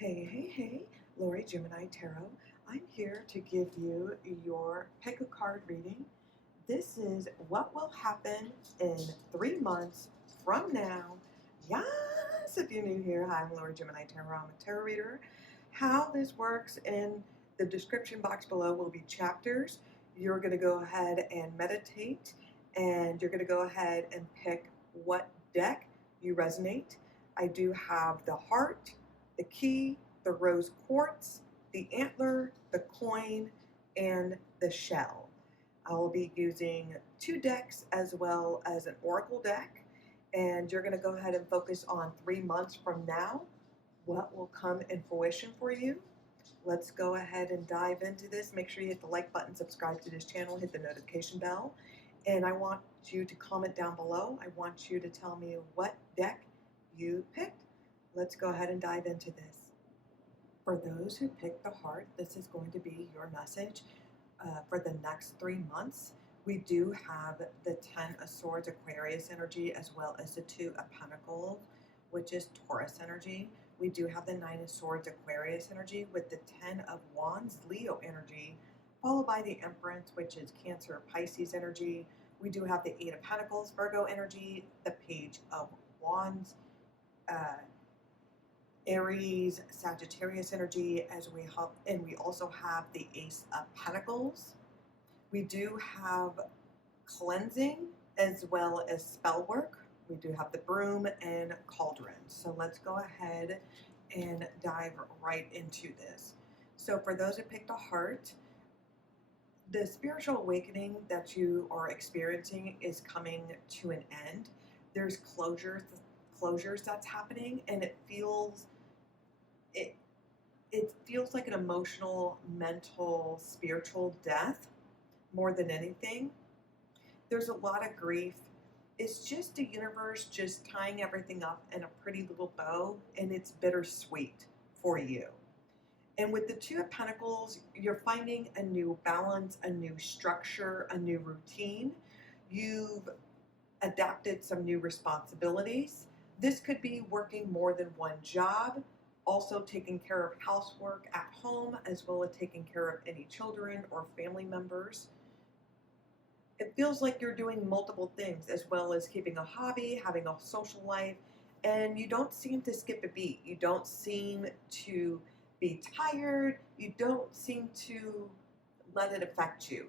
Hey, Lori Gemini Tarot. I'm here to give you your pick a card reading. This is what will happen in 3 months from now. Yes, if you're new here, hi, I'm Lori Gemini Tarot. I'm a tarot reader. How this works in the description box below will be chapters. You're going to go ahead and meditate, and you're going to go ahead and pick what deck you resonate. I do have the heart, the key, the rose quartz, the antler, the coin, and the shell. I will be using 2 decks as well as an oracle deck, and you're going to go ahead and focus on 3 months from now. What will come in fruition for you? Let's go ahead and dive into this. Make sure you hit the like button, subscribe to this channel, hit the notification bell, and I want you to comment down below. I want you to tell me what deck you picked. Let's go ahead and dive into this. For those who picked the heart, this is going to be your message for the next 3 months. We do have the 10 of Swords Aquarius energy as well as the 2 of Pentacles, which is Taurus energy. We do have the 9 of Swords Aquarius energy with the 10 of Wands Leo energy, followed by the Empress, which is Cancer Pisces energy. We do have the 8 of Pentacles Virgo energy, the Page of Wands, Aries, Sagittarius energy, and we also have the Ace of Pentacles. We do have cleansing as well as spell work. We do have the broom and cauldron. So let's go ahead and dive right into this. So for those who picked a heart, the spiritual awakening that you are experiencing is coming to an end. There's closures that's happening, and it feels like an emotional, mental, spiritual death more than anything. There's a lot of grief. It's just the universe just tying everything up in a pretty little bow, and it's bittersweet for you. And with the 2 of Pentacles, you're finding a new balance, a new structure, a new routine. You've adapted some new responsibilities. This could be working more than one job, also taking care of housework at home, as well as taking care of any children or family members. It feels like you're doing multiple things, as well as keeping a hobby, having a social life, and you don't seem to skip a beat. You don't seem to be tired. You don't seem to let it affect you.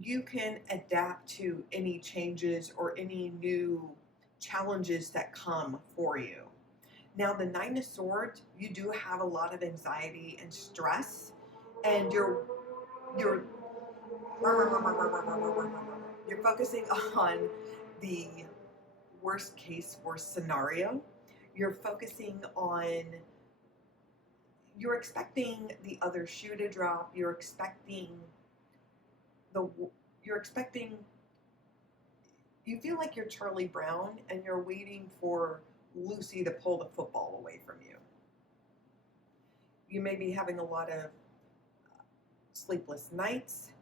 You can adapt to any changes or any new challenges that come for you. Now, the 9 of Swords, you do have a lot of anxiety and stress, and you're focusing on the worst scenario. You're expecting the other shoe to drop. You're expecting you feel like you're Charlie Brown and you're waiting for Lucy to pull the football away from you. You may be having a lot of sleepless nights.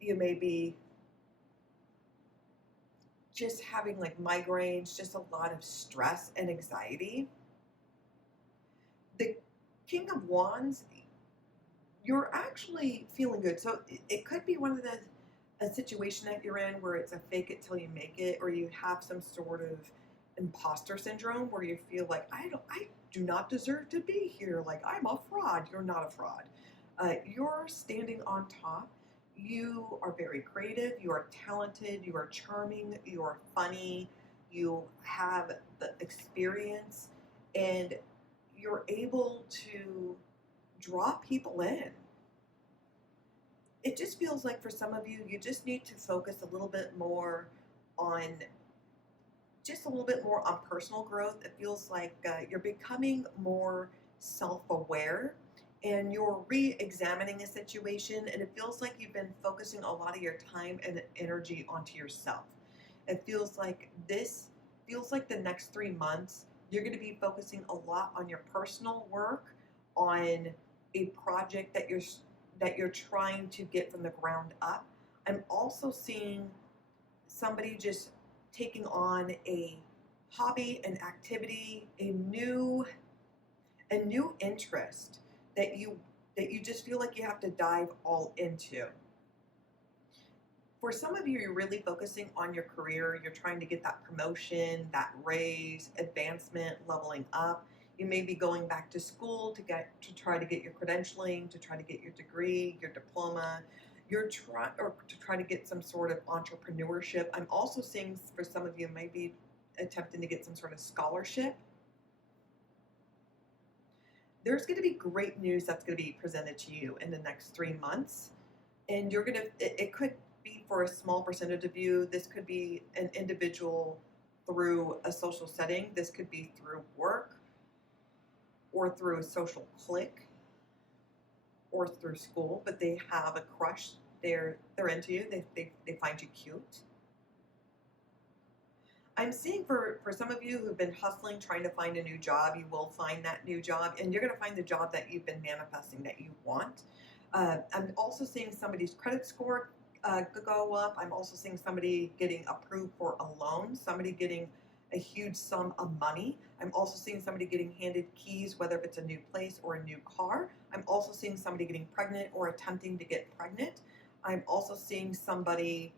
You may be just having like migraines, just a lot of stress and anxiety. The King of Wands, you're actually feeling good. So it could be a situation that you're in where it's a fake it till you make it, or you have some sort of imposter syndrome where you feel like I do not deserve to be here. Like I'm a fraud. You're not a fraud. You're standing on top. You are very creative. You are talented. You are charming. You are funny. You have the experience, and you're able to draw people in. It just feels like for some of you, you just need to focus a little bit more on personal growth. It feels like you're becoming more self-aware, and you're re-examining a situation, and it feels like you've been focusing a lot of your time and energy onto yourself. It feels like the next 3 months, you're going to be focusing a lot on your personal work, on a project that you're trying to get from the ground up. I'm also seeing somebody just taking on a hobby, an activity, a new interest that you just feel like you have to dive all into. For some of you, you're really focusing on your career. You're trying to get that promotion, that raise, advancement, leveling up. You may be going back to school to try to get your credentialing, to try to get your degree, your diploma. Or to try to get some sort of entrepreneurship. I'm also seeing for some of you may be attempting to get some sort of scholarship. There's going to be great news that's going to be presented to you in the next 3 months, and it could be for a small percentage of you. This could be an individual through a social setting. This could be through work or through a social clique or through school, but they have a crush. They're into you. They find you cute. I'm seeing for some of you who've been hustling, trying to find a new job, you will find that new job, and you're going to find the job that you've been manifesting that you want. I'm also seeing somebody's credit score go up. I'm also seeing somebody getting approved for a loan, somebody getting a huge sum of money. I'm also seeing somebody getting handed keys, whether if it's a new place or a new car. I'm also seeing somebody getting pregnant or attempting to get pregnant. I'm also seeing somebody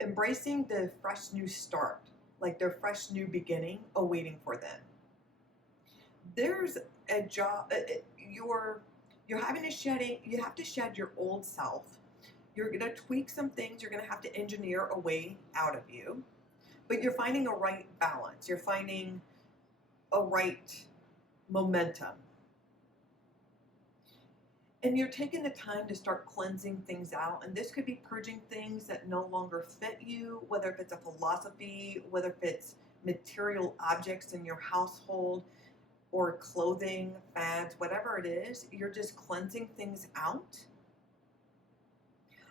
embracing the fresh new start, like their fresh new beginning awaiting for them. There's a job, you're having to you have to shed your old self. You're going to tweak some things. You're going to have to engineer a way out of you, but you're finding a right balance. You're finding a right momentum. And you're taking the time to start cleansing things out. And this could be purging things that no longer fit you, whether if it's a philosophy, whether if it's material objects in your household or clothing, fads, whatever it is, you're just cleansing things out.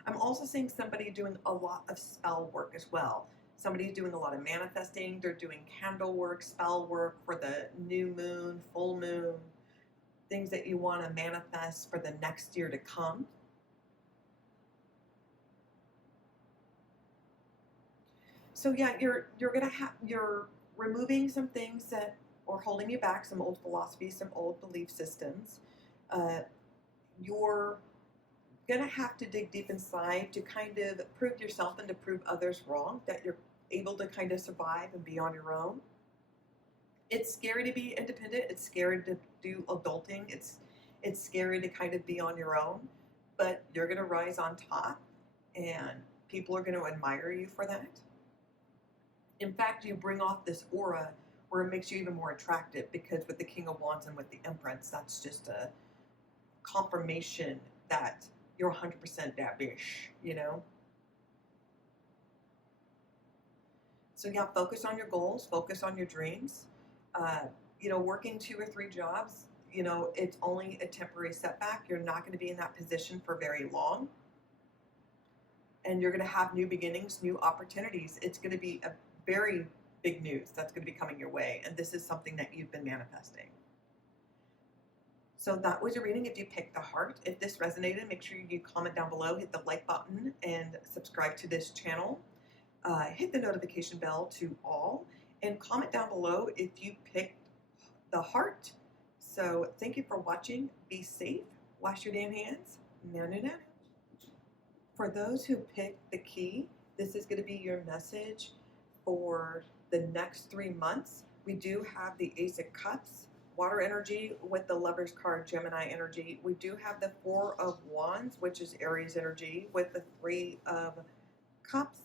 I'm also seeing somebody doing a lot of spell work as well. Somebody's doing a lot of manifesting. They're doing candle work, spell work for the new moon, full moon, things that you want to manifest for the next year to come. So yeah, you're removing some things that are holding you back, some old philosophies, some old belief systems. You're gonna have to dig deep inside to kind of prove yourself and to prove others wrong, that you're able to kind of survive and be on your own. It's scary to be independent. It's scary to do adulting. It's scary to kind of be on your own, but you're going to rise on top, and people are going to admire you for that. In fact, you bring off this aura where it makes you even more attractive, because with the King of Wands and with the Empress, that's just a confirmation that you're 100% that bitch, you know? So yeah, focus on your goals, focus on your dreams. Working 2 or 3 jobs, it's only a temporary setback. You're not going to be in that position for very long. And you're going to have new beginnings, new opportunities. It's going to be a very big news that's going to be coming your way. And this is something that you've been manifesting. So that was your reading. If you picked the heart, if this resonated, make sure you comment down below, hit the like button, and subscribe to this channel. Hit the notification bell to all, and comment down below if you picked the heart. So thank you for watching. Be safe. Wash your damn hands. No. For those who picked the key, this is going to be your message for the next 3 months. We do have the Ace of Cups, water energy, with the Lover's card, Gemini energy. We do have the 4 of Wands, which is Aries energy, with the 3 of Cups,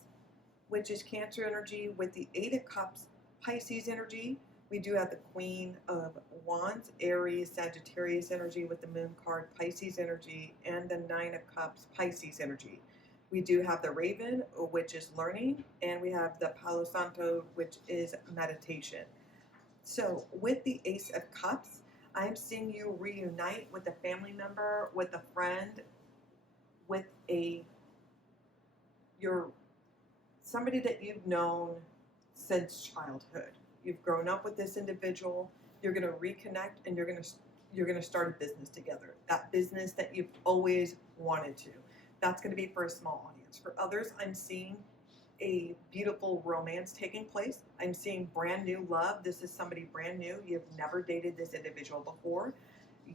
which is Cancer energy, with the 8 of Cups, Pisces energy. We do have the Queen of Wands, Aries, Sagittarius energy, with the Moon card, Pisces energy, and the 9 of Cups, Pisces energy. We do have the Raven, which is learning, and we have the Palo Santo, which is meditation. So with the Ace of Cups, I'm seeing you reunite with a family member, with a friend, with somebody that you've known since childhood. You've grown up with this individual. You're going to reconnect, and you're going to start a business together. That business that you've always wanted to. That's going to be for a small audience. For others, I'm seeing a beautiful romance taking place. I'm seeing brand new love. This is somebody brand new. You've never dated this individual before.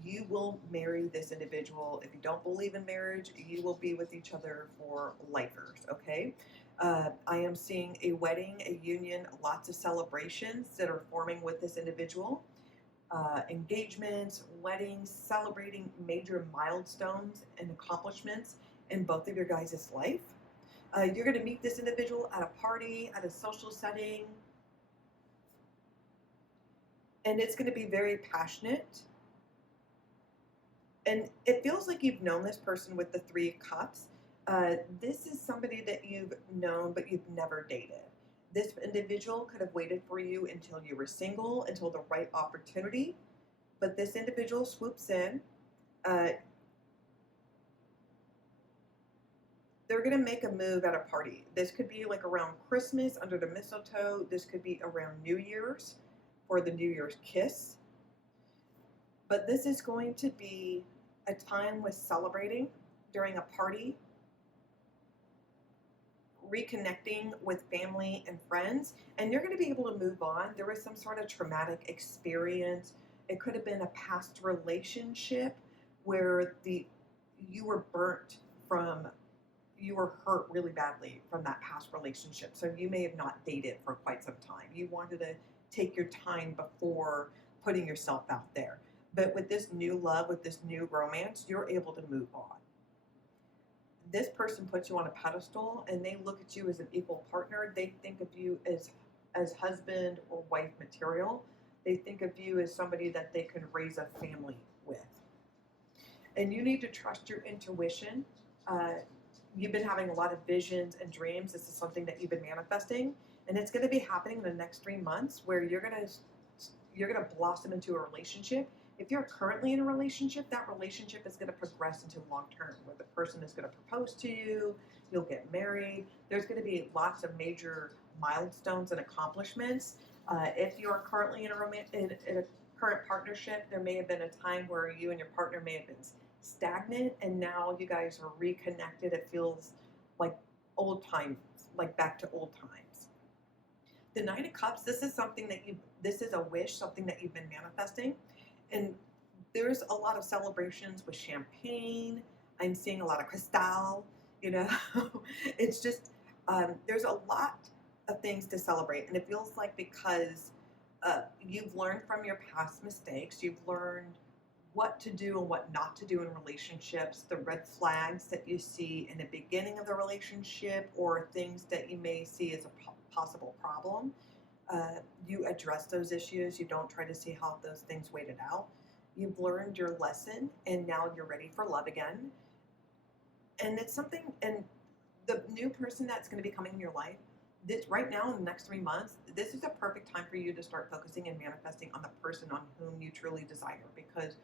You will marry this individual. If you don't believe in marriage, you will be with each other for lifers, okay? I am seeing a wedding, a union, lots of celebrations that are forming with this individual. Engagements, weddings, celebrating major milestones and accomplishments in both of your guys' life. You're going to meet this individual at a party, at a social setting, and it's going to be very passionate. And it feels like you've known this person with the Three of Cups. This is somebody that you've known, but you've never dated. This individual could have waited for you until you were single, until the right opportunity. But this individual swoops in. They're going to make a move at a party. This could be like around Christmas under the mistletoe. This could be around New Year's for the New Year's kiss. But this is going to be a time with celebrating during a party, reconnecting with family and friends, and you're going to be able to move on. There was some sort of traumatic experience. It could have been a past relationship where you were burnt from, you were hurt really badly from that past relationship. So you may have not dated for quite some time. You wanted to take your time before putting yourself out there. But with this new love, with this new romance, you're able to move on. This person puts you on a pedestal and they look at you as an equal partner. They think of you as husband or wife material. They think of you as somebody that they can raise a family with. And you need to trust your intuition. You've been having a lot of visions and dreams. This is something that you've been manifesting, and it's going to be happening in the next 3 months where you're going to blossom into a relationship. If you're currently in a relationship, that relationship is going to progress into long term, where the person is going to propose to you, you'll get married. There's going to be lots of major milestones and accomplishments. If you are currently in a current partnership, there may have been a time where you and your partner may have been stagnant, and now you guys are reconnected. It feels like old times, like back to old times. The Nine of Cups, this is something that this is a wish, something that you've been manifesting. And there's a lot of celebrations with champagne. I'm seeing a lot of cristal, It's just, there's a lot of things to celebrate. And it feels like because you've learned from your past mistakes, you've learned what to do and what not to do in relationships, the red flags that you see in the beginning of the relationship, or things that you may see as a possible problem. You address those issues. You don't try to see how those things waited out. You've learned your lesson, and now you're ready for love again. And it's something, and the new person that's going to be coming in your life, this right now in the next 3 months, this is a perfect time for you to start focusing and manifesting on the person on whom you truly desire, because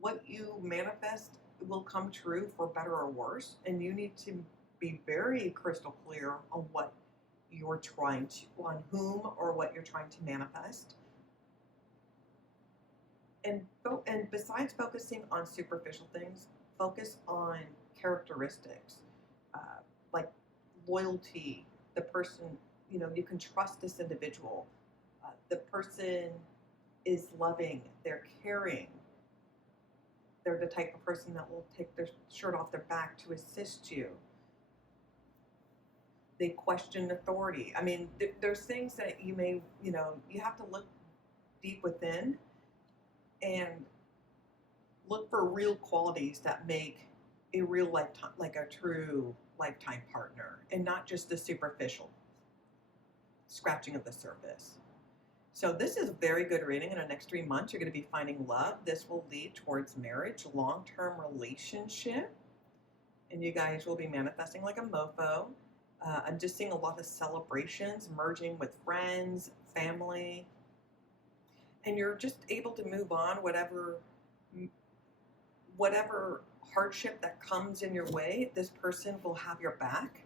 what you manifest will come true for better or worse, and you need to be very crystal clear on what you're on whom or what you're trying to manifest. And besides focusing on superficial things, focus on characteristics, like loyalty. The person, you can trust this individual. The person is loving, they're caring. They're the type of person that will take their shirt off their back to assist you. They question authority. I mean, there's things that you may, you have to look deep within and look for real qualities that make a real lifetime, like a true lifetime partner, and not just the superficial scratching of the surface. So this is a very good reading. In the next 3 months, you're going to be finding love. This will lead towards marriage, long-term relationship, and you guys will be manifesting like a mofo. I'm just seeing a lot of celebrations, merging with friends, family, and you're just able to move on whatever hardship that comes in your way. This person will have your back,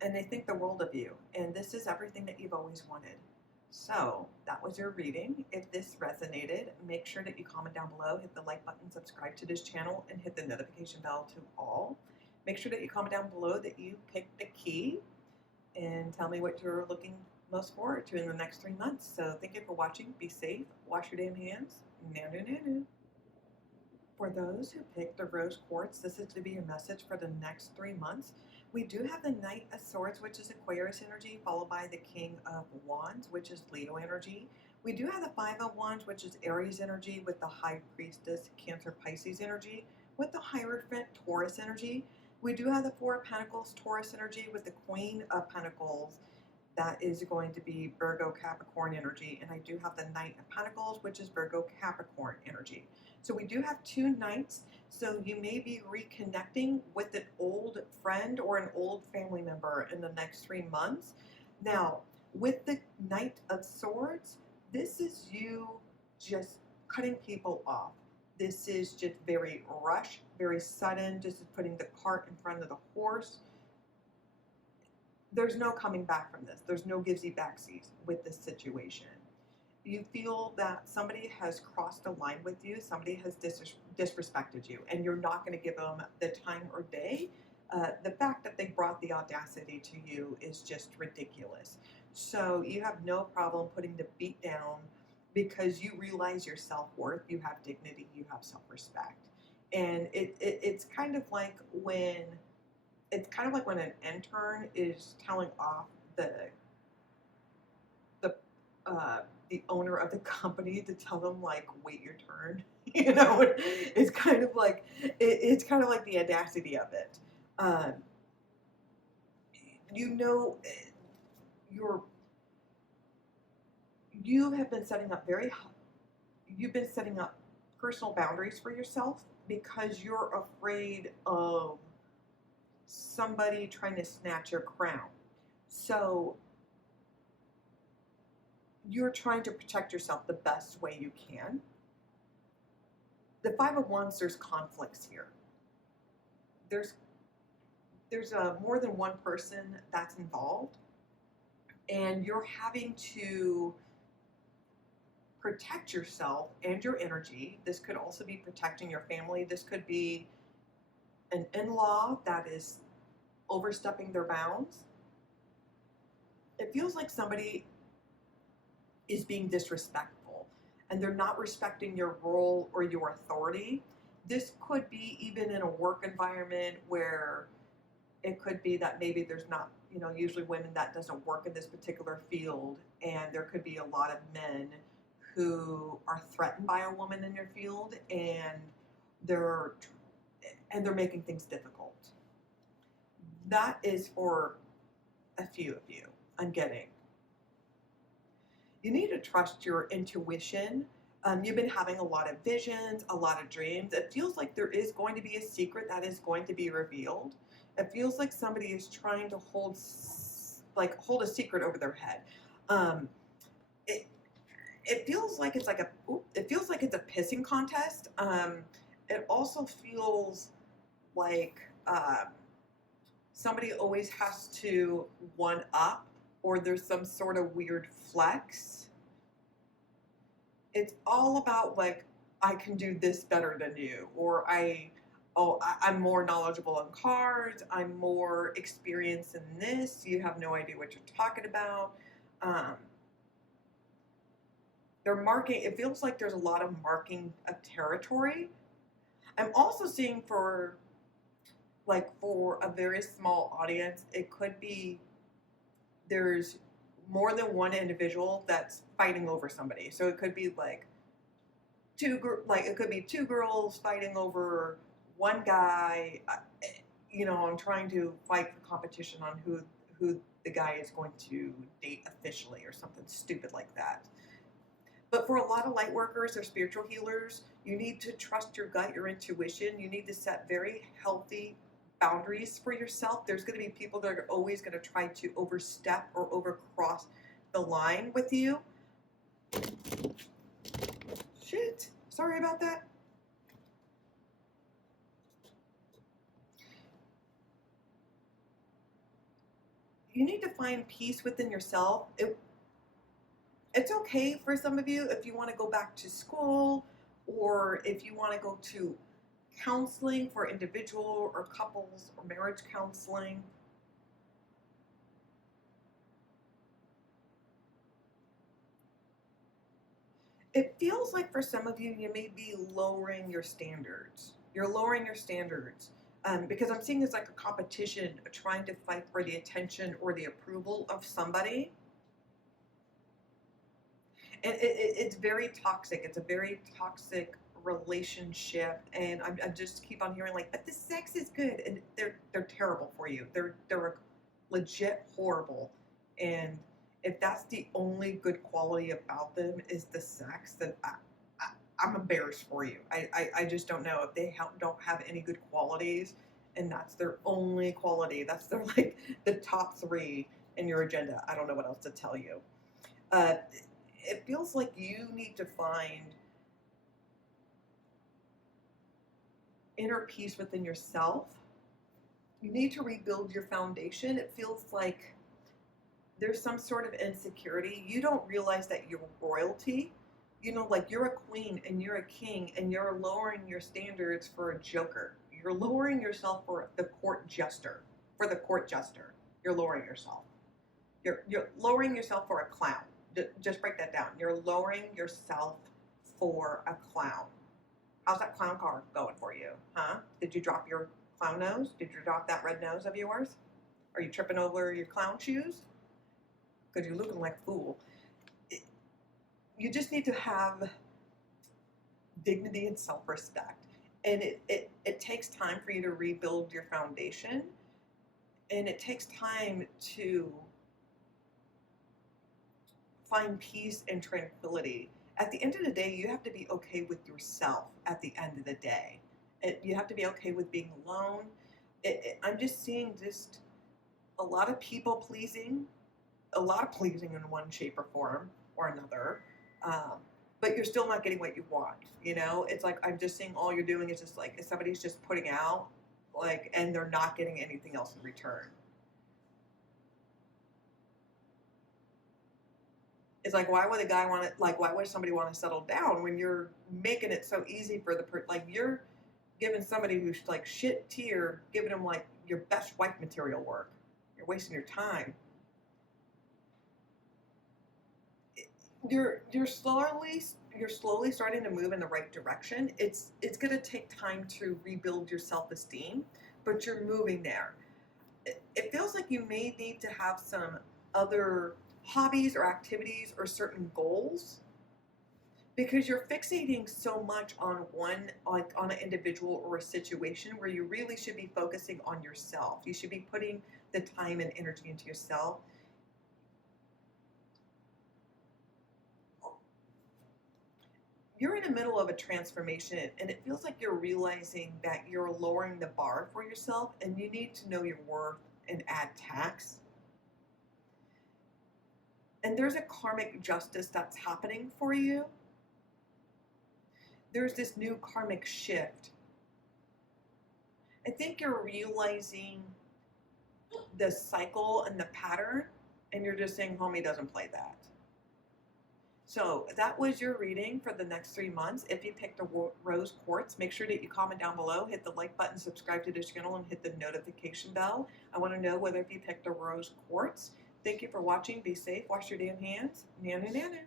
and they think the world of you, and this is everything that you've always wanted. So that was your reading. If this resonated, make sure that you comment down below, hit the like button, subscribe to this channel, and hit the notification bell to all. Make sure that you comment down below that you picked the key and tell me what you're looking most forward to in the next 3 months. So thank you for watching. Be safe. Wash your damn hands. Nanu nanu. For those who picked the rose quartz, this is to be your message for the next 3 months. We do have the Knight of Swords, which is Aquarius energy, followed by the King of Wands, which is Leo energy. We do have the Five of Wands, which is Aries energy, with the High Priestess, Cancer, Pisces energy, with the Hierophant, Taurus energy. We do have the Four of Pentacles, Taurus energy, with the Queen of Pentacles. That is going to be Virgo, Capricorn energy. And I do have the Knight of Pentacles, which is Virgo, Capricorn energy. So we do have 2 knights. So you may be reconnecting with an old friend or an old family member in the next 3 months. Now, with the Knight of Swords, this is you just cutting people off. This is just very rushed, very sudden, just putting the cart in front of the horse. There's no coming back from this. There's no givesy backsies with this situation. You feel that somebody has crossed a line with you, somebody has disrespected you, and you're not going to give them the time or day. The fact that they brought the audacity to you is just ridiculous. So you have no problem putting the beat down because you realize your self-worth, you have dignity, you have self-respect. And it's kind of like when an intern is telling off the owner of the company to tell them, like, wait your turn. You know, it's kind of like the audacity of it. You know, you've been setting up personal boundaries for yourself because you're afraid of somebody trying to snatch your crown. So you're trying to protect yourself the best way you can. The Five of Wands, there's conflicts here. There's more than one person that's involved, and you're having to protect yourself and your energy. This could also be protecting your family. This could be an in-law that is overstepping their bounds. It feels like somebody is being disrespectful and they're not respecting your role or your authority. This could be even in a work environment where it could be that maybe there's not, usually women that doesn't work in this particular field, and there could be a lot of men who are threatened by a woman in your field, and they're making things difficult. That is for a few of you, I'm getting. You need to trust your intuition. You've been having a lot of visions, a lot of dreams. It feels like there is going to be a secret that is going to be revealed. It feels like somebody is trying to hold a secret over their head. It feels like it's a pissing contest. It also feels like somebody always has to one up, or there's some sort of weird flex. It's all about, like, I can do this better than you, or I'm more knowledgeable in cards, I'm more experienced in this, you have no idea what you're talking about. It feels like there's a lot of marking of territory. I'm also seeing for a very small audience, it could be there's more than one individual that's fighting over somebody. So it could be it could be 2 girls fighting over one guy. I'm trying to fight for competition on who the guy is going to date officially, or something stupid like that. But for a lot of light workers or spiritual healers, you need to trust your gut, your intuition. You need to set very healthy boundaries for yourself. There's going to be people that are always going to try to overstep or overcross the line with you. Shit. Sorry about that. You need to find peace within yourself. It's okay for some of you if you want to go back to school, or if you want to go to counseling for individual or couples or marriage counseling. It feels like for some of you, you may be lowering your standards. You're lowering your standards because I'm seeing this like a competition, trying to fight for the attention or the approval of somebody. And it's very toxic. It's a very toxic relationship, and I just keep on hearing like, but the sex is good, and they're terrible for you. They're legit horrible, and if that's the only good quality about them is the sex, then I'm embarrassed for you. I just don't know if they don't have any good qualities, and that's their only quality. That's their like the top three in your agenda. I don't know what else to tell you. Uh, it feels like you need to find inner peace within yourself. You need to rebuild your foundation. It feels like there's some sort of insecurity. You don't realize that you're royalty. You know, like you're a queen and you're a king, and you're lowering your standards for a joker. You're lowering yourself for the court jester. For the court jester, you're lowering yourself. You're lowering yourself for a clown. Just break that down. You're lowering yourself for a clown. How's that clown card going for you? Huh? Did you drop your clown nose? Did you drop that red nose of yours? Are you tripping over your clown shoes? Because you're looking like a fool. You just need to have dignity and self-respect. And it takes time for you to rebuild your foundation. And it takes time to find peace and tranquility. At the end of the day, you have to be okay with yourself at the end of the day. You have to be okay with being alone. I'm just seeing just a lot of people pleasing, a lot of pleasing in one shape or form or another, but you're still not getting what you want. You know, it's like I'm just seeing all you're doing is just like somebody's just putting out, like, and they're not getting anything else in return. It's like, why would a guy want to, like, why would somebody want to settle down when you're making it so easy for like, you're giving somebody who's like shit tier, giving them like your best wife material work. You're wasting your time. You're slowly starting to move in the right direction. It's going to take time to rebuild your self-esteem, but you're moving there. It feels like you may need to have some other hobbies or activities or certain goals, because you're fixating so much on one, like on an individual or a situation, where you really should be focusing on yourself. You should be putting the time and energy into yourself. You're in the middle of a transformation, and it feels like you're realizing that you're lowering the bar for yourself, and you need to know your worth and add tax. And there's a karmic justice that's happening for you. There's this new karmic shift. I think you're realizing the cycle and the pattern, and you're just saying, homie doesn't play that. So that was your reading for the next 3 months. If you picked a rose quartz, make sure that you comment down below, hit the like button, subscribe to this channel, and hit the notification bell. I want to know whether if you picked a rose quartz. Thank you for watching. Be safe. Wash your damn hands. Nanu nanu.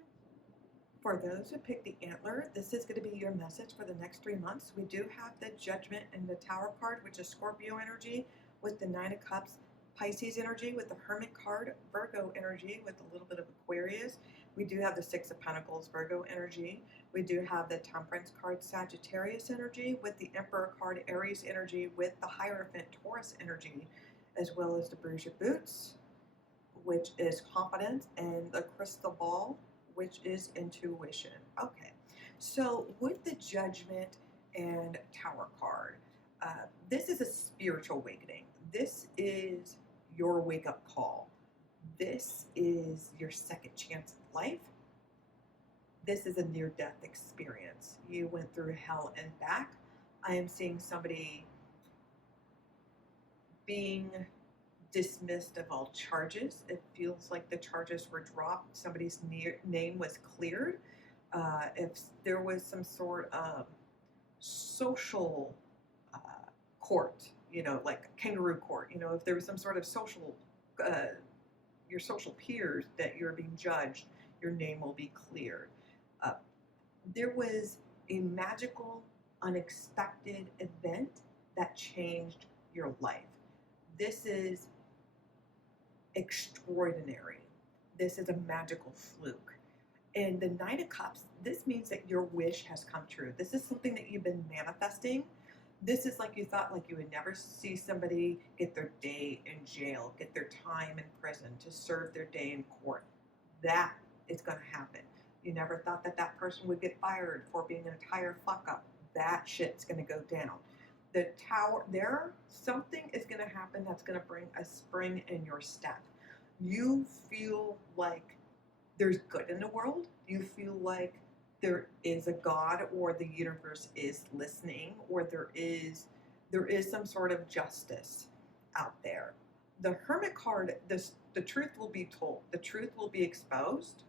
For those who picked the antler, this is going to be your message for the next 3 months. We do have the Judgment and the Tower card, which is Scorpio energy, with the Nine of Cups, Pisces energy, with the Hermit card, Virgo energy, with a little bit of Aquarius. We do have the Six of Pentacles, Virgo energy. We do have the Temperance card, Sagittarius energy, with the Emperor card, Aries energy, with the Hierophant, Taurus energy, as well as the Bruise Your Boots, which is confidence, and the Crystal Ball, which is intuition. Okay, so with the Judgment and Tower card, this is a spiritual awakening. This is your wake-up call. This is your second chance at life. This is a near-death experience. You went through hell and back. I am seeing somebody being dismissed of all charges. It feels like the charges were dropped. Somebody's name was cleared. If there was some sort of social court, like kangaroo court. If there was some sort of social, your social peers that you're being judged, your name will be cleared. Uh, there was a magical, unexpected event that changed your life. This is extraordinary. This is a magical fluke. And the Knight of Cups, this means that your wish has come true. This is something that you've been manifesting. This is like you thought like you would never see somebody get their day in jail, get their time in prison, to serve their day in court. That is going to happen. You never thought that that person would get fired for being an entire fuck up. That shit's going to go down. The Tower, something is going to happen that's going to bring a spring in your step. You feel like there's good in the world. You feel like there is a God, or the universe is listening, or there is some sort of justice out there. The Hermit card, the truth will be told. The truth will be exposed.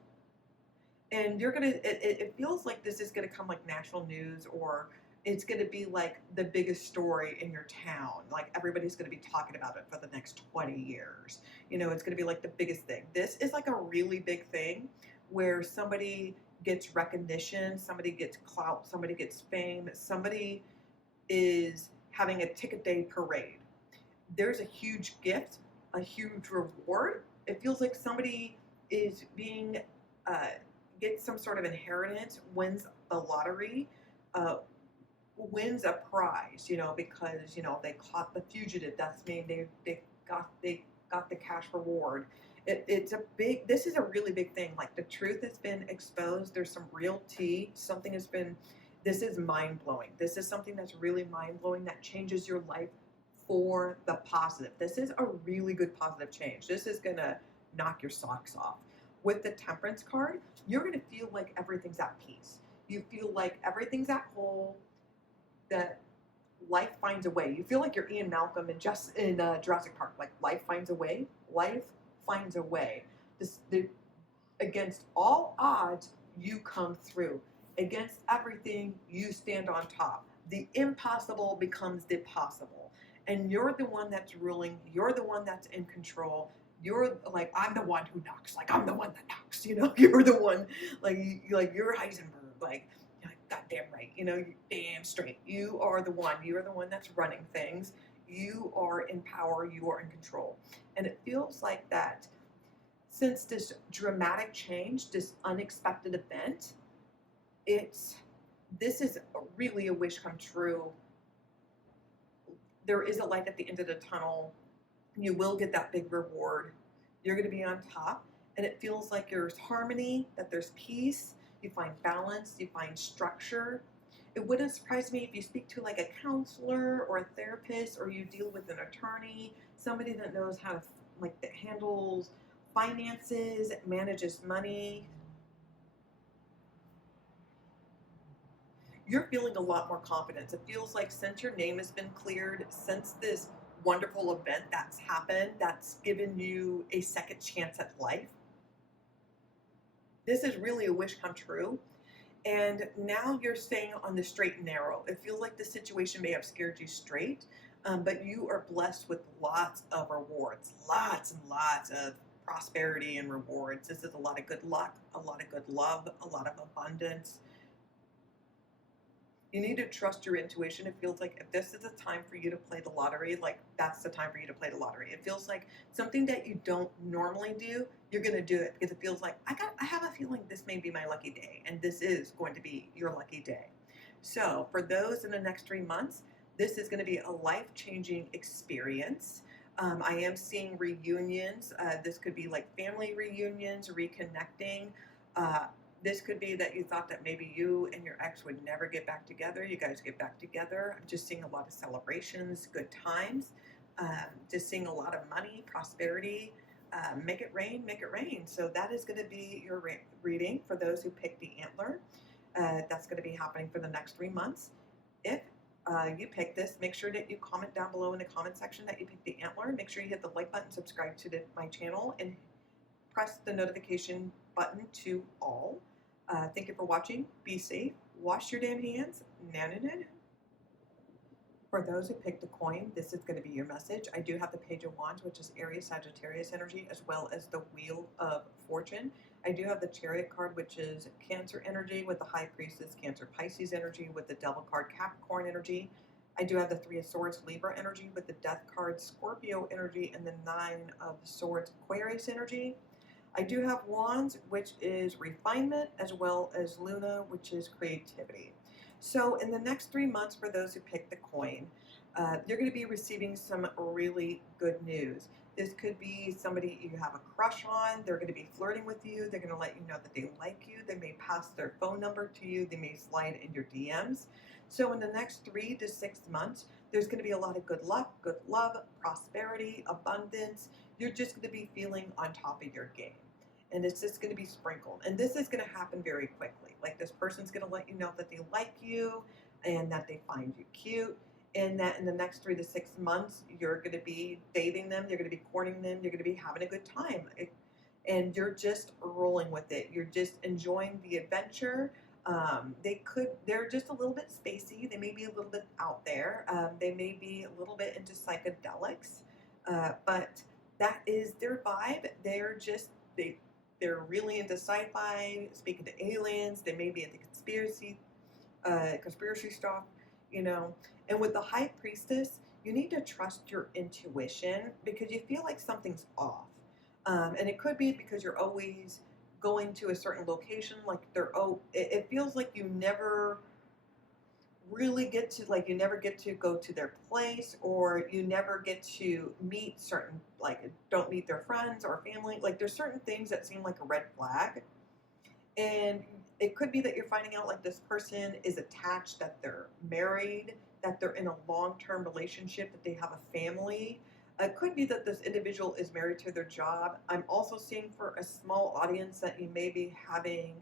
And it feels like this is gonna come like national news, or it's gonna be like the biggest story in your town. Like everybody's gonna be talking about it for the next 20 years. It's gonna be like the biggest thing. This is like a really big thing where somebody gets recognition, somebody gets clout, somebody gets fame, somebody is having a ticket day parade. There's a huge gift, a huge reward. It feels like somebody is being gets some sort of inheritance, wins the lottery, wins a prize, because they caught the fugitive. That's mean they got the cash reward. This is a really big thing. Like the truth has been exposed. There's some real tea. This is mind blowing. This is something that's really mind blowing that changes your life for the positive. This is a really good positive change. This is gonna knock your socks off. With the Temperance card, you're gonna feel like everything's at peace. You feel like everything's at whole, that life finds a way. You feel like you're Ian Malcolm in Jurassic Park. Like life finds a way. Life finds a way. Against all odds, you come through. Against everything, you stand on top. The impossible becomes the possible. And you're the one that's ruling. You're the one that's in control. You're like, I'm the one who knocks. Like, I'm the one that knocks. You're the one, like you're Heisenberg. Like, goddamn right. You're damn straight. You are the one. You are the one that's running things. You are in power. You are in control. And it feels like that since this dramatic change, this unexpected event, this is really a wish come true. There is a light at the end of the tunnel. You will get that big reward. You're going to be on top. And it feels like there's harmony, that there's peace. You find balance. You find structure. It wouldn't surprise me if you speak to like a counselor or a therapist, or you deal with an attorney, somebody that knows how to that handles finances, manages money. You're feeling a lot more confidence. It feels like since your name has been cleared, since this wonderful event that's happened, that's given you a second chance at life, this is really a wish come true. And now you're staying on the straight and narrow. It feels like the situation may have scared you straight, but you are blessed with lots of rewards, lots and lots of prosperity and rewards. This is a lot of good luck, a lot of good love, a lot of abundance. You need to trust your intuition. It feels like if this is a time for you to play the lottery, like that's the time for you to play the lottery. It feels like something that you don't normally do, you're going to do it because it feels like I have a feeling this may be my lucky day, and this is going to be your lucky day. So for those in the next 3 months, this is going to be a life-changing experience. I am seeing reunions. This could be like family reunions, reconnecting. This could be that you thought that maybe you and your ex would never get back together. You guys get back together. I'm just seeing a lot of celebrations, good times. Just seeing a lot of money, prosperity. Make it rain, make it rain. So that is going to be your reading for those who picked the Antler. That's going to be happening for the next 3 months. If you pick this, make sure that you comment down below in the comment section that you picked the Antler. Make sure you hit the like button, subscribe to my channel, and press the notification button to all. Thank you for watching. Be safe. Wash your damn hands. Na na na na. For those who picked the coin, this is going to be your message. I do have the Page of Wands, which is Aries, Sagittarius energy, as well as the Wheel of Fortune. I do have the Chariot card, which is Cancer energy, with the High Priestess, Cancer, Pisces energy, with the Devil card, Capricorn energy. I do have the Three of Swords, Libra energy, with the Death card, Scorpio energy, and the Nine of Swords, Aquarius energy. I do have Wands, which is refinement, as well as Luna, which is creativity. So in the next 3 months, for those who pick the coin, you're going to be receiving some really good news. This could be somebody you have a crush on. They're going to be flirting with you. They're going to let you know that they like you. They may pass their phone number to you. They may slide in your DMs. So in the next 3 to 6 months, there's going to be a lot of good luck, good love, prosperity, abundance. You're just going to be feeling on top of your game. And it's just going to be sprinkled. And this is going to happen very quickly. Like, this person's going to let you know that they like you and that they find you cute, and that in the next 3 to 6 months, you're going to be dating them, you're going to be courting them, you're going to be having a good time. And you're just rolling with it. You're just enjoying the adventure. They're just a little bit spacey. They may be a little bit out there. They may be a little bit into psychedelics, but that is their vibe. They're really into sci-fi, speaking to aliens. They may be into conspiracy stuff, you know. And with the High Priestess, you need to trust your intuition because you feel like something's off. And it could be because you're always going to a certain location. Like it feels like you never really get to, like, you never get to go to their place, or you never get to meet certain, like, don't meet their friends or family. Like, there's certain things that seem like a red flag, and it could be that you're finding out like this person is attached, that they're married, that they're in a long-term relationship, that they have a family. It could be that this individual is married to their job. I'm also seeing, for a small audience, that you may be having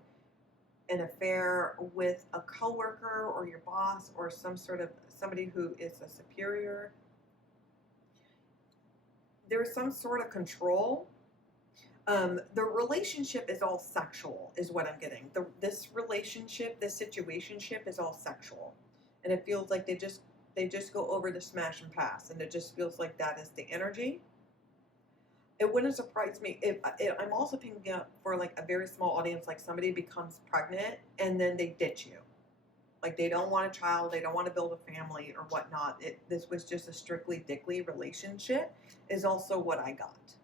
an affair with a coworker or your boss or somebody who is a superior. There's some sort of control. The relationship is all sexual, is what I'm getting. This situationship is all sexual, and it feels like they just go over the smash and pass, and it just feels like that is the energy. It wouldn't surprise me if I'm also picking up, for like a very small audience, like somebody becomes pregnant and then they ditch you. Like, they don't want a child, they don't want to build a family or whatnot. This was just a strictly dickly relationship, is also what I got.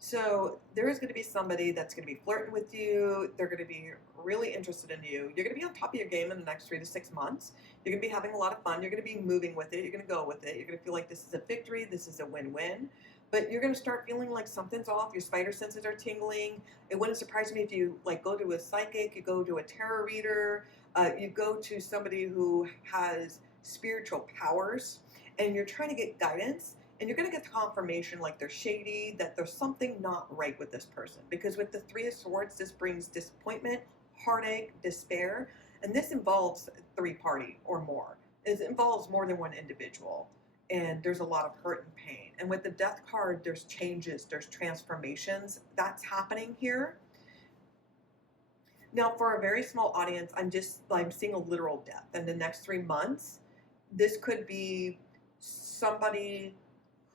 So there is going to be somebody that's going to be flirting with you. They're going to be really interested in you. You're going to be on top of your game in the next 3 to 6 months. You're going to be having a lot of fun. You're going to be moving with it. You're going to go with it. You're going to feel like this is a victory. This is a win-win. But you're going to start feeling like something's off. Your spider senses are tingling. It wouldn't surprise me if you like go to a psychic, you go to a tarot reader, you go to somebody who has spiritual powers, and you're trying to get guidance, and you're going to get the confirmation like they're shady, that there's something not right with this person. Because with the Three of Swords, this brings disappointment, heartache, despair, and this involves 3-party or more. It involves more than one individual. And there's a lot of hurt and pain. And with the Death card, there's changes, there's transformations. That's happening here. Now, for a very small audience, I'm seeing a literal death in the next 3 months. This could be somebody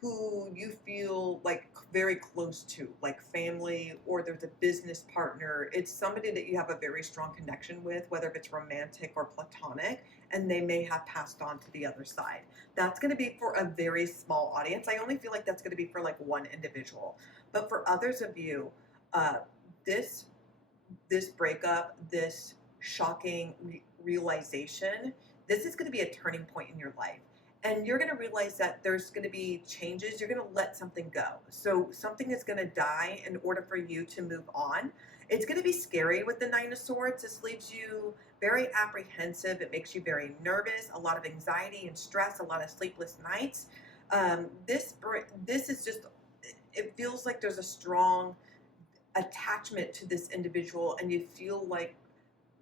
who you feel like very close to, like family, or there's a business partner. It's somebody that you have a very strong connection with, whether it's romantic or platonic, and they may have passed on to the other side. That's going to be for a very small audience. I only feel like that's going to be for like one individual. But for others of you, this breakup, this shocking realization, this is going to be a turning point in your life. And you're going to realize that there's going to be changes. You're going to let something go. So something is going to die in order for you to move on. It's going to be scary with the Nine of Swords. This leaves you very apprehensive. It makes you very nervous, a lot of anxiety and stress, a lot of sleepless nights. This is just, it feels like there's a strong attachment to this individual, and you feel like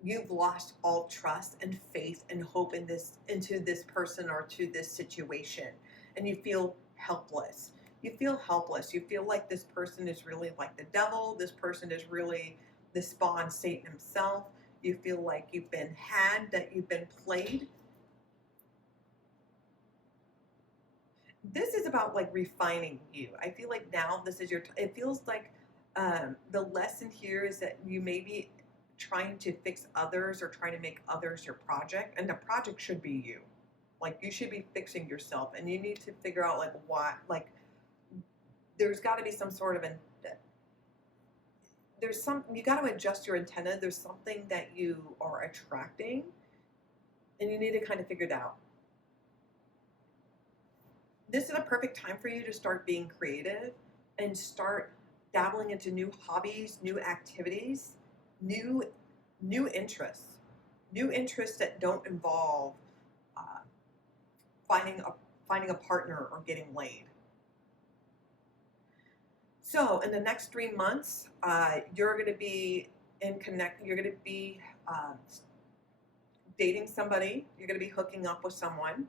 you've lost all trust and faith and hope into this person or to this situation, and you feel helpless. You feel helpless. You feel like this person is really like the devil. This person is really the spawn, Satan himself. You feel like you've been had, that you've been played. this is about like refining you. I feel like now this is your, it feels like the lesson here is that you may be trying to fix others or trying to make others your project, and the project should be you. Like you should be fixing yourself, and you need to figure out like why, like there's got to be some sort of an, there's some, you got to adjust your antenna. There's something that you are attracting, and you need to kind of figure it out. This is a perfect time for you to start being creative and start dabbling into new hobbies, new activities, new interests, new interests that don't involve uh, finding a partner or getting laid. So in the next 3 months, you're going to be you're going to be dating somebody. You're going to be hooking up with someone.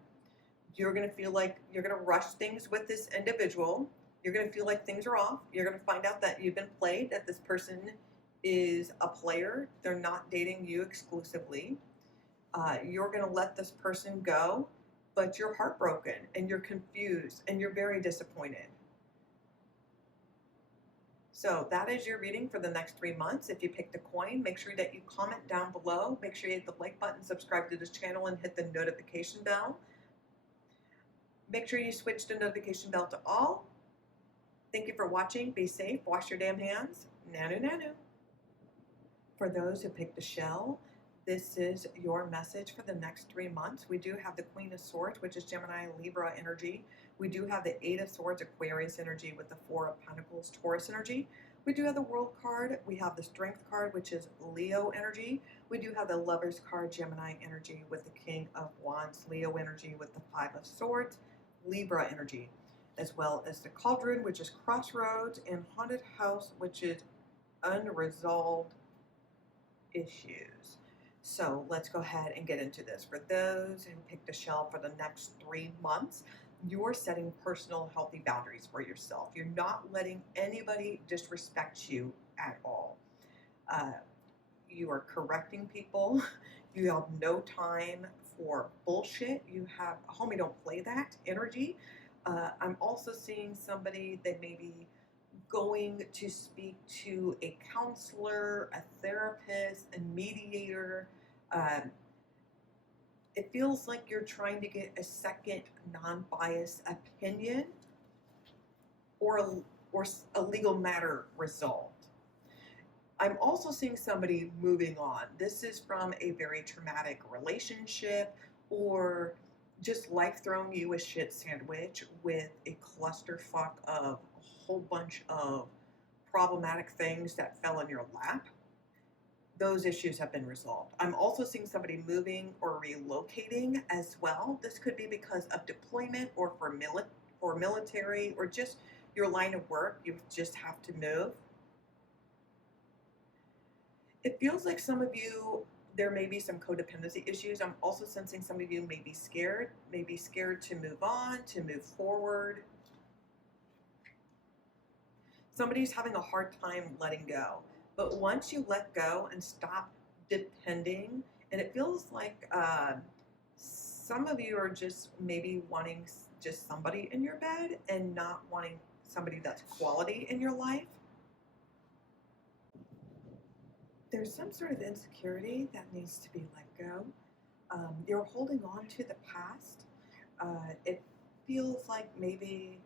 You're going to feel like you're going to rush things with this individual. You're going to feel like things are off. You're going to find out that you've been played, that this person is a player. They're not dating you exclusively. You're going to let this person go, but you're heartbroken and you're confused and you're very disappointed. So that is your reading for the next 3 months. If you picked a coin, make sure that you comment down below. Make sure you hit the like button, subscribe to this channel, and hit the notification bell. Make sure you switch the notification bell to all. Thank you for watching. Be safe. Wash your damn hands. Nanu nanu. For those who picked the shell, this is your message for the next 3 months. We do have the Queen of Swords, which is Gemini, Libra energy. We do have the Eight of Swords, Aquarius energy, with the Four of Pentacles, Taurus energy. We do have the World card. We have the Strength card, which is Leo energy. We do have the Lovers card, Gemini energy, with the King of Wands, Leo energy, with the Five of Swords, Libra energy, as well as the Cauldron, which is Crossroads, and Haunted House, which is unresolved issues. So let's go ahead and get into this. For those who picked a shell for the next 3 months, you're setting personal healthy boundaries for yourself. You're not letting anybody disrespect you at all. You are correcting people. You have no time for bullshit. You have, homie, don't play that energy. I'm also seeing somebody that may be going to speak to a counselor, a therapist, a mediator. It feels like you're trying to get a second non-biased opinion or a legal matter resolved. I'm also seeing somebody moving on. This is from a very traumatic relationship or just life throwing you a shit sandwich with a clusterfuck of a whole bunch of problematic things that fell in your lap. Those issues have been resolved. I'm also seeing somebody moving or relocating as well. This could be because of deployment or for military or just your line of work. You just have to move. It feels like some of you, there may be some codependency issues. I'm also sensing some of you may be scared to move on, to move forward. Somebody's having a hard time letting go. But once you let go and stop depending, and it feels like some of you are just maybe wanting just somebody in your bed and not wanting somebody that's quality in your life. There's some sort of insecurity that needs to be let go. You're holding on to the past. It feels like maybe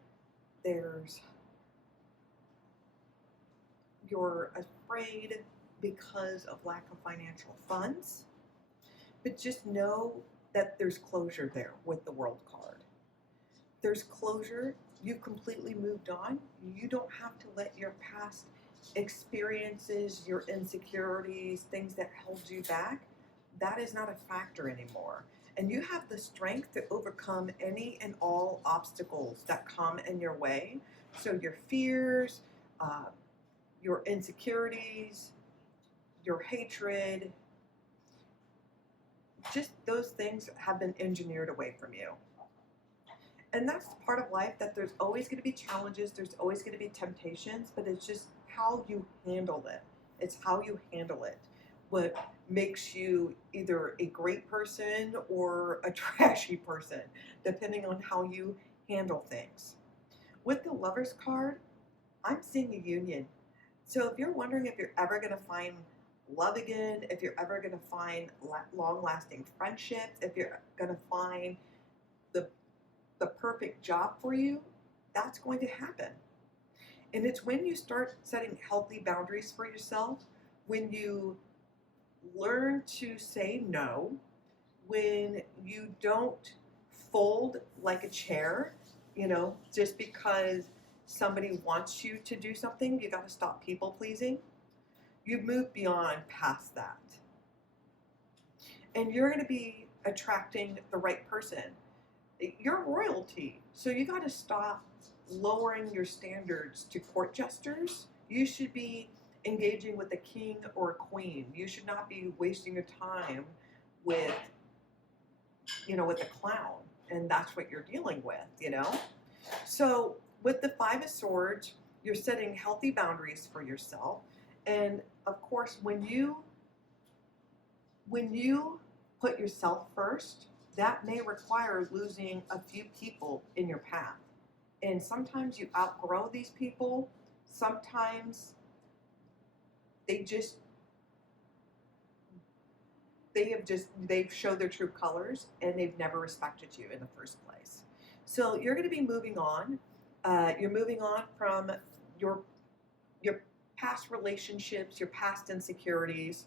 you're afraid because of lack of financial funds, but just know that there's closure there with the World card. There's closure. You've completely moved on. You don't have to let your past experiences, your insecurities, things that held you back, that is not a factor anymore. And you have the strength to overcome any and all obstacles that come in your way. So your fears, your insecurities, your hatred, just those things have been engineered away from you. And that's part of life, that there's always going to be challenges, there's always going to be temptations, but it's just how you handle it. It's how you handle it what makes you either a great person or a trashy person, depending on how you handle things. With the Lover's card, I'm seeing a union. So if you're wondering if you're ever going to find love again, if you're ever going to find long-lasting friendships, if you're going to find the, the perfect job for you, that's going to happen. And it's when you start setting healthy boundaries for yourself, when you learn to say no, when you don't fold like a chair, just because somebody wants you to do something, you got to stop people pleasing. You've moved beyond past that. And you're going to be attracting the right person. You're royalty. So you got to stop lowering your standards to court jesters. You should be engaging with a king or a queen. You should not be wasting your time with, with a clown. And that's what you're dealing with. So with the Five of Swords, you're setting healthy boundaries for yourself. And of course, when you put yourself first, that may require losing a few people in your path. And sometimes you outgrow these people. Sometimes they've showed their true colors and they've never respected you in the first place. So you're going to be moving on. You're moving on from your past relationships, your past insecurities.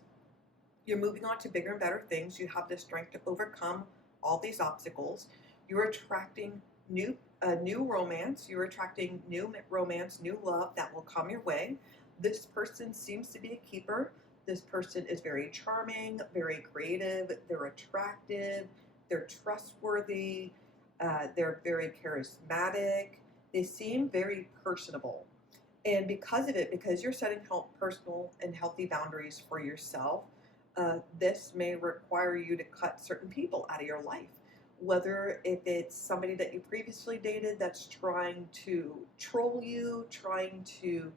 You're moving on to bigger and better things. You have the strength to overcome all these obstacles. You're attracting new romance. You're attracting new romance, new love that will come your way. This person seems to be a keeper. This person is very charming, very creative. They're attractive. They're trustworthy. They're very charismatic. They seem very personable. And because of it, because you're setting personal and healthy boundaries for yourself, this may require you to cut certain people out of your life. Whether if it's somebody that you previously dated that's trying to troll you, trying to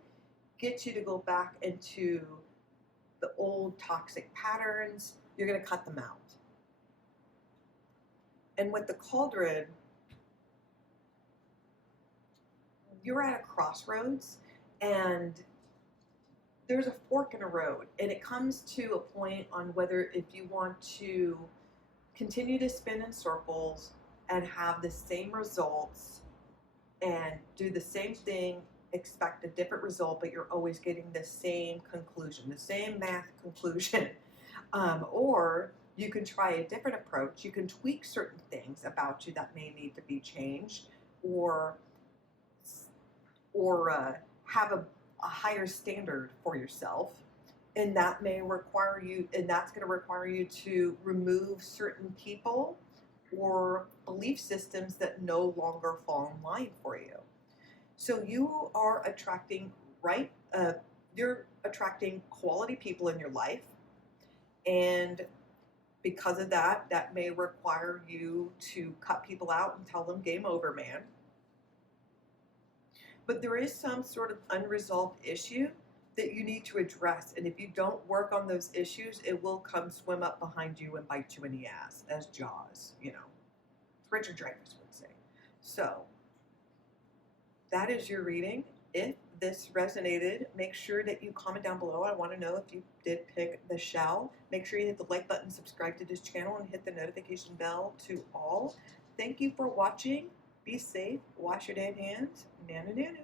get you to go back into the old toxic patterns, you're going to cut them out. And with the Cauldron, you're at a crossroads and there's a fork in a road, and it comes to a point on whether if you want to continue to spin in circles and have the same results and do the same thing, expect a different result, but you're always getting the same conclusion, the same math conclusion. Or you can try a different approach. You can tweak certain things about you that may need to be changed, or have a higher standard for yourself, and that may require you, and that's going to require you to remove certain people or belief systems that no longer fall in line for you. So you are attracting you're attracting quality people in your life, and because of that, that may require you to cut people out and tell them game over, man. But there is some sort of unresolved issue that you need to address. And if you don't work on those issues, it will come swim up behind you and bite you in the ass, as Jaws, Richard Dreyfuss would say. So that is your reading. If this resonated, make sure that you comment down below. I want to know if you did pick the shell. Make sure you hit the like button, subscribe to this channel, and hit the notification bell to all. Thank you for watching. Be safe. Wash your damn hands. Nanu nanu.